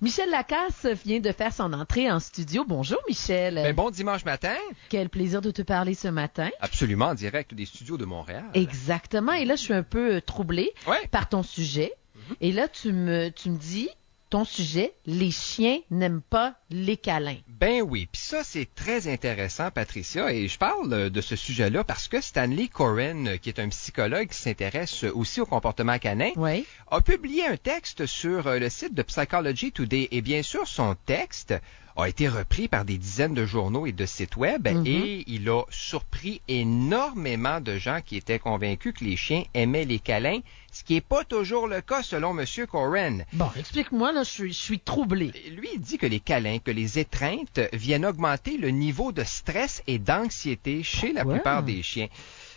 Michel Lacasse vient de faire son entrée en studio. Bonjour Michel. Ben, bon dimanche matin. Quel plaisir de te parler ce matin. Absolument, en direct des studios de Montréal. Exactement. Et là, je suis un peu troublée par ton sujet. Et là, tu me dis, ton sujet, les chiens n'aiment pas les câlins. Ben oui, puis ça, c'est très intéressant, Patricia, et je parle de ce sujet-là parce que Stanley Coren, qui est un psychologue qui s'intéresse aussi au comportement canin, a publié un texte sur le site de Psychology Today. Et bien sûr, son texte a été repris par des dizaines de journaux et de sites web et il a surpris énormément de gens qui étaient convaincus que les chiens aimaient les câlins, ce qui n'est pas toujours le cas selon M. Coren. Bon, explique-moi, là, je suis troublé. Lui, il dit que les câlins, que les étreintes viennent augmenter le niveau de stress et d'anxiété chez la plupart des chiens.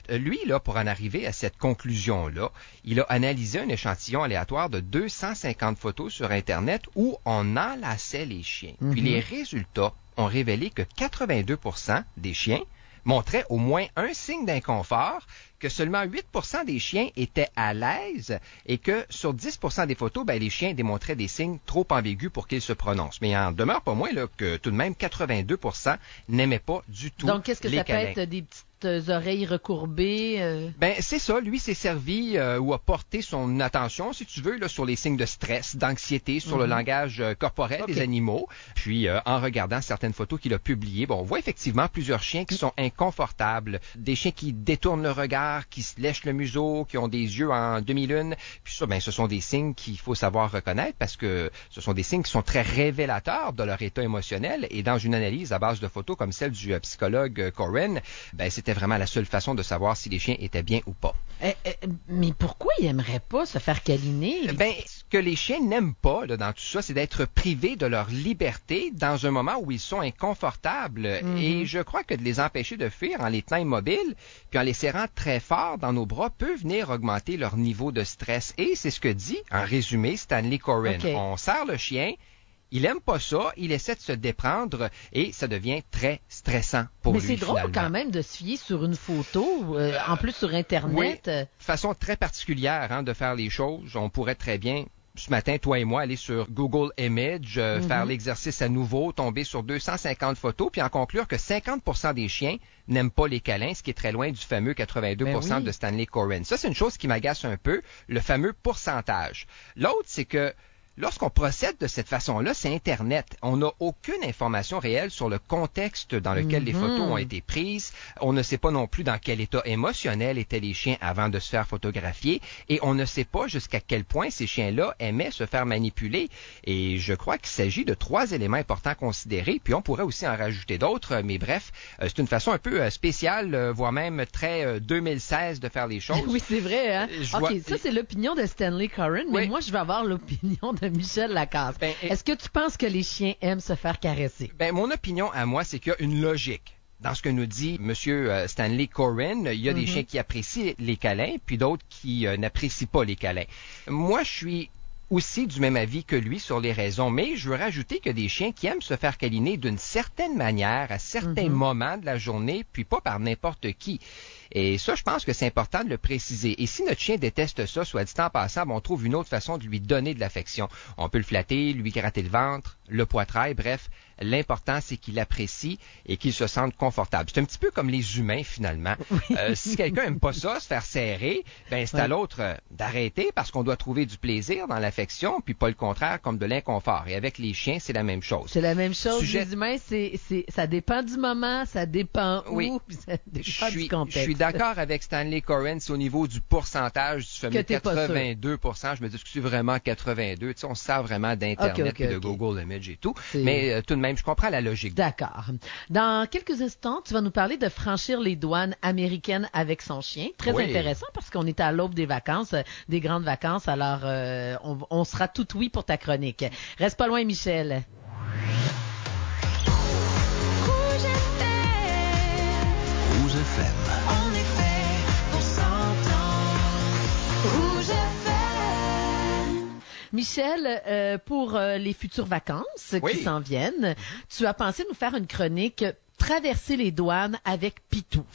Lui, là, pour en arriver à cette conclusion-là, il a analysé un échantillon aléatoire de 250 photos sur Internet où on enlaçait les chiens. Puis les résultats ont révélé que 82% des chiens montraient au moins un signe d'inconfort, que seulement 8% des chiens étaient à l'aise et que sur 10% des photos, les chiens démontraient des signes trop ambigus pour qu'ils se prononcent. Mais il en demeure pas moins là, que tout de même 82% n'aimaient pas du tout les câlins. Donc, qu'est-ce que ça peut être des petites oreilles recourbées? Ben, c'est ça. Lui s'est servi ou a porté son attention, si tu veux, là, sur les signes de stress, d'anxiété, sur le langage corporel des animaux. Puis, en regardant certaines photos qu'il a publiées, on voit effectivement plusieurs chiens qui sont inconfortables, des chiens qui détournent le regard, qui se lèchent le museau, qui ont des yeux en demi-lune. Puis ça, ce sont des signes qu'il faut savoir reconnaître parce que ce sont des signes qui sont très révélateurs de leur état émotionnel. Et dans une analyse à base de photos comme celle du psychologue Coren, c'était vraiment la seule façon de savoir si les chiens étaient bien ou pas. Mais pourquoi ils n'aimeraient pas se faire câliner? Ce que les chiens n'aiment pas là, dans tout ça, c'est d'être privés de leur liberté dans un moment où ils sont inconfortables. Et je crois que de les empêcher de fuir en les tenant immobiles, puis en les serrant très fort dans nos bras, peut venir augmenter leur niveau de stress. Et c'est ce que dit, en résumé, Stanley Coren. On serre le chien, il aime pas ça, il essaie de se déprendre et ça devient très stressant pour lui. Mais c'est drôle quand même de se fier sur une photo, en plus sur Internet. Oui, façon très particulière de faire les choses. On pourrait très bien, ce matin, toi et moi, aller sur Google Images, faire l'exercice à nouveau, tomber sur 250 photos, puis en conclure que 50% des chiens n'aiment pas les câlins, ce qui est très loin du fameux 82% de Stanley Coren. Ça, c'est une chose qui m'agace un peu, le fameux pourcentage. L'autre, c'est que lorsqu'on procède de cette façon-là, c'est Internet. On n'a aucune information réelle sur le contexte dans lequel les photos ont été prises. On ne sait pas non plus dans quel état émotionnel étaient les chiens avant de se faire photographier. Et on ne sait pas jusqu'à quel point ces chiens-là aimaient se faire manipuler. Et je crois qu'il s'agit de 3 éléments importants à considérer. Puis on pourrait aussi en rajouter d'autres. Mais bref, c'est une façon un peu spéciale, voire même très 2016 de faire les choses. Oui, c'est vrai. Hein? Ça, c'est l'opinion de Stanley Coren. Mais moi, je vais avoir l'opinion de Michel Lacasse. Est-ce que tu penses que les chiens aiment se faire caresser? Mon opinion à moi, c'est qu'il y a une logique dans ce que nous dit M. Stanley Coren. Il y a des chiens qui apprécient les câlins, puis d'autres qui n'apprécient pas les câlins. Moi, je suis aussi du même avis que lui sur les raisons, mais je veux rajouter que des chiens qui aiment se faire câliner d'une certaine manière à certains moments de la journée, puis pas par n'importe qui. Et ça, je pense que c'est important de le préciser. Et si notre chien déteste ça, soit dit en passant, on trouve une autre façon de lui donner de l'affection. On peut le flatter, lui gratter le ventre, le poitrail, bref. L'important, c'est qu'il apprécie et qu'il se sente confortable. C'est un petit peu comme les humains, finalement. Si quelqu'un aime pas ça, se faire serrer, c'est à l'autre d'arrêter parce qu'on doit trouver du plaisir dans l'affection, puis pas le contraire, comme de l'inconfort. Et avec les chiens, c'est la même chose. C'est la même chose. Les humains, ça dépend du moment, ça dépend où, puis ça dépend du contexte. Je suis d'accord avec Stanley Coren, c'est au niveau du pourcentage du fameux 82%. Je me dis que c'est vraiment 82. On se sert vraiment d'Internet et de Google Images et tout. Mais tout de même, je comprends la logique. D'accord. Dans quelques instants, tu vas nous parler de franchir les douanes américaines avec son chien. Très intéressant parce qu'on est à l'aube des vacances, des grandes vacances. Alors, on sera tout oui pour ta chronique. Reste pas loin, Michel. Rouge FM. On est fait pour s'entendre. Rouge FM. Michel, pour les futures vacances qui s'en viennent, tu as pensé nous faire une chronique « Traverser les douanes avec Pitou ».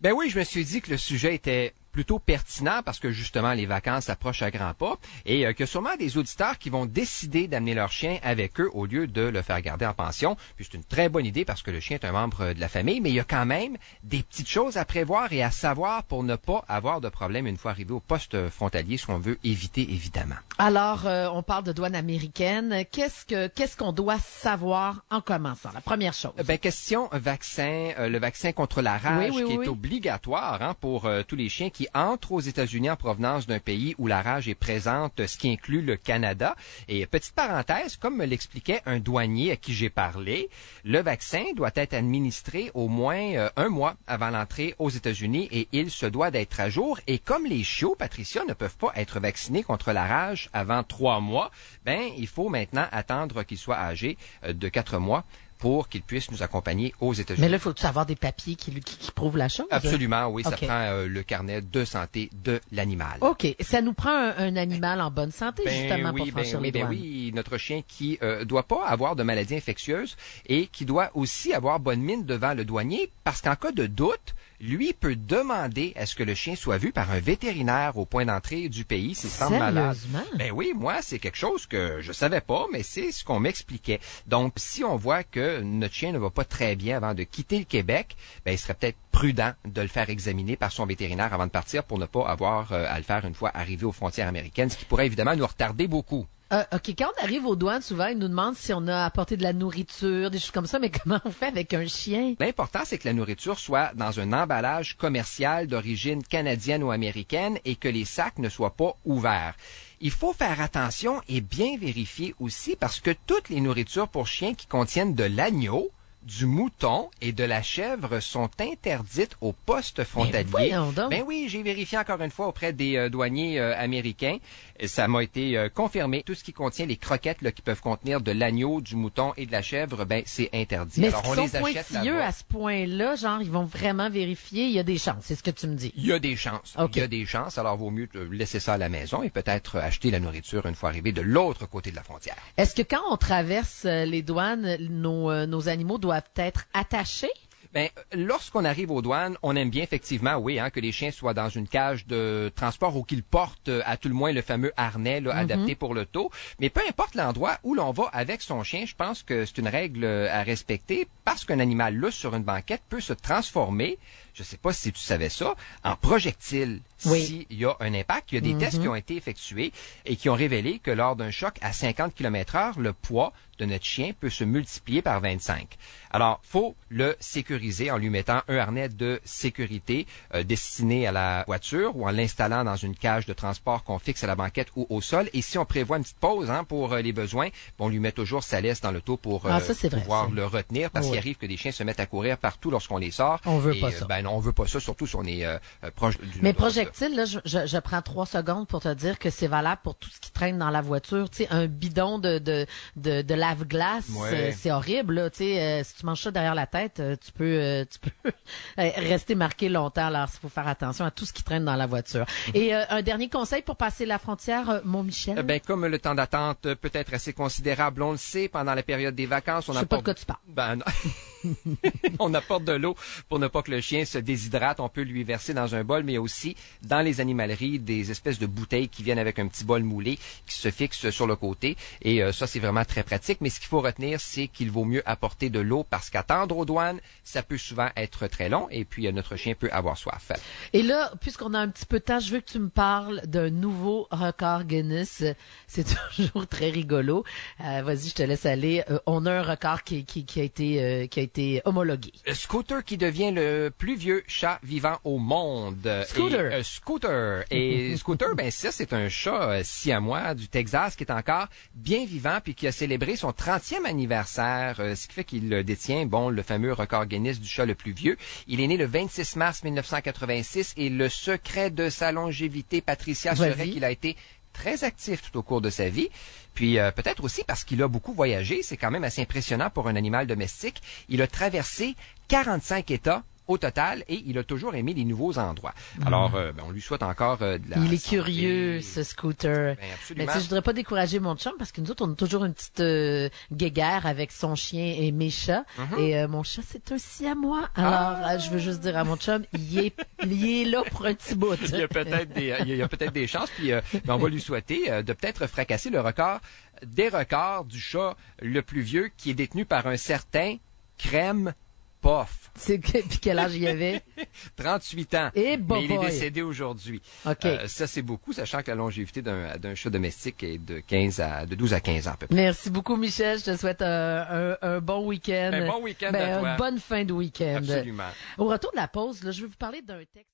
Ben oui, je me suis dit que le sujet était plutôt pertinent parce que justement les vacances approchent à grands pas et qu'il y a sûrement des auditeurs qui vont décider d'amener leur chien avec eux au lieu de le faire garder en pension. Puis c'est une très bonne idée parce que le chien est un membre de la famille, mais il y a quand même des petites choses à prévoir et à savoir pour ne pas avoir de problème une fois arrivé au poste frontalier, ce qu'on veut éviter évidemment. Alors, on parle de douane américaine. Qu'est-ce qu'on doit savoir en commençant? La première chose. Question vaccin, le vaccin contre la rage qui est obligatoire pour tous les chiens qui entrent aux États-Unis en provenance d'un pays où la rage est présente, ce qui inclut le Canada. Et petite parenthèse, comme me l'expliquait un douanier à qui j'ai parlé, le vaccin doit être administré au moins 1 mois avant l'entrée aux États-Unis et il se doit d'être à jour. Et comme les chiots, Patricia, ne peuvent pas être vaccinés contre la rage avant 3 mois, il faut maintenant attendre qu'ils soient âgés de 4 mois pour qu'ils puissent nous accompagner aux États-Unis. Mais là, il faut avoir des papiers qui prouvent la chose? Absolument, oui. Ça prend le carnet de santé de l'animal. OK. Ça nous prend un animal en bonne santé, justement, pour franchir les douanes. Oui, notre chien qui doit pas avoir de maladie infectieuse et qui doit aussi avoir bonne mine devant le douanier parce qu'en cas de doute, lui peut demander à ce que le chien soit vu par un vétérinaire au point d'entrée du pays s'il semble malade. Sérieusement? Oui, moi, c'est quelque chose que je savais pas, mais c'est ce qu'on m'expliquait. Donc, si on voit que notre chien ne va pas très bien avant de quitter le Québec, il serait peut-être prudent de le faire examiner par son vétérinaire avant de partir pour ne pas avoir à le faire une fois arrivé aux frontières américaines, ce qui pourrait évidemment nous retarder beaucoup. OK, quand on arrive aux douanes, souvent, ils nous demandent si on a apporté de la nourriture, des choses comme ça, mais comment on fait avec un chien? L'important, c'est que la nourriture soit dans un emballage commercial d'origine canadienne ou américaine et que les sacs ne soient pas ouverts. Il faut faire attention et bien vérifier aussi parce que toutes les nourritures pour chiens qui contiennent de l'agneau, du mouton et de la chèvre sont interdites au poste frontalier. Oui, j'ai vérifié encore une fois auprès des douaniers américains. Ça m'a été confirmé. Tout ce qui contient les croquettes qui peuvent contenir de l'agneau, du mouton et de la chèvre, c'est interdit. Mais alors on les achète là-bas. À ce point-là, genre, ils vont vraiment vérifier. Il y a des chances, c'est ce que tu me dis. Il y a des chances. Okay. Il y a des chances. Alors, vaut mieux laisser ça à la maison et peut-être acheter la nourriture une fois arrivé de l'autre côté de la frontière. Est-ce que quand on traverse les douanes, nos animaux doivent être attachés? Lorsqu'on arrive aux douanes, on aime bien effectivement, que les chiens soient dans une cage de transport ou qu'ils portent à tout le moins le fameux harnais adapté pour l'auto. Mais peu importe l'endroit où l'on va avec son chien, je pense que c'est une règle à respecter parce qu'un animal lousse sur une banquette peut se transformer, je ne sais pas si tu savais ça, en projectile. S'il y a un impact, il y a des tests qui ont été effectués et qui ont révélé que lors d'un choc à 50 km/h, le poids de notre chien peut se multiplier par 25. Alors, faut le sécuriser en lui mettant un harnais de sécurité destiné à la voiture ou en l'installant dans une cage de transport qu'on fixe à la banquette ou au sol. Et si on prévoit une petite pause pour les besoins, on lui met toujours sa laisse dans l'auto pour pouvoir le retenir parce qu'il arrive que des chiens se mettent à courir partout lorsqu'on les sort. On veut pas ça. Non, on veut pas ça, surtout si on est proche d'une Mais projectile, là, je prends 3 secondes pour te dire que c'est valable pour tout ce qui traîne dans la voiture. Tu sais, un bidon de lave-glace, c'est horrible. Là, tu sais, si tu manges ça derrière la tête, tu peux rester marqué longtemps. Alors, il faut faire attention à tout ce qui traîne dans la voiture. Et un dernier conseil pour passer la frontière, mon Michel? Comme le temps d'attente peut être assez considérable, on le sait, pendant la période des vacances, on Je sais pas de quoi tu parles. On apporte de l'eau pour ne pas que le chien se déshydrate. On peut lui verser dans un bol, mais aussi dans les animaleries des espèces de bouteilles qui viennent avec un petit bol moulé qui se fixe sur le côté. Et ça, c'est vraiment très pratique. Mais ce qu'il faut retenir, c'est qu'il vaut mieux apporter de l'eau parce qu'attendre aux douanes, ça peut souvent être très long. Et puis, notre chien peut avoir soif. Et là, puisqu'on a un petit peu de temps, je veux que tu me parles d'un nouveau record Guinness. C'est toujours très rigolo. Vas-y, je te laisse aller. On a un record qui a été homologué. Scooter qui devient le plus vieux chat vivant au monde. Scooter. Scooter. Et Scooter, ça, c'est un chat siamois du Texas qui est encore bien vivant puis qui a célébré son 30e anniversaire, ce qui fait qu'il détient, le fameux record Guinness du chat le plus vieux. Il est né le 26 mars 1986 et le secret de sa longévité, Patricia, serait qu'il a été très actif tout au cours de sa vie. Puis peut-être aussi parce qu'il a beaucoup voyagé. C'est quand même assez impressionnant pour un animal domestique. Il a traversé 45 États au total et il a toujours aimé les nouveaux endroits. Alors, on lui souhaite encore de la Il est santé. curieux, ce scooter. Ben, Mais absolument. tu sais, je voudrais pas décourager mon chum parce que nous autres, on a toujours une petite guéguerre avec son chien et mes chats. Et mon chat, c'est un siamois. Alors, je veux juste dire à mon chum, il est là pour un petit bout. Il y a peut-être des chances, puis ben, on va lui souhaiter de peut-être fracasser le record des records du chat le plus vieux qui est détenu par un certain Crème Poff. Puis quel âge il y avait? 38 ans. Et mais il est décédé aujourd'hui. OK. Ça, c'est beaucoup, sachant que la longévité d'un chat domestique est de 12 à 15 ans à peu près. Merci beaucoup, Michel. Je te souhaite un bon week-end. Un bon week-end à toi. Une bonne fin de week-end. Absolument. Au retour de la pause, là, je vais vous parler d'un texte.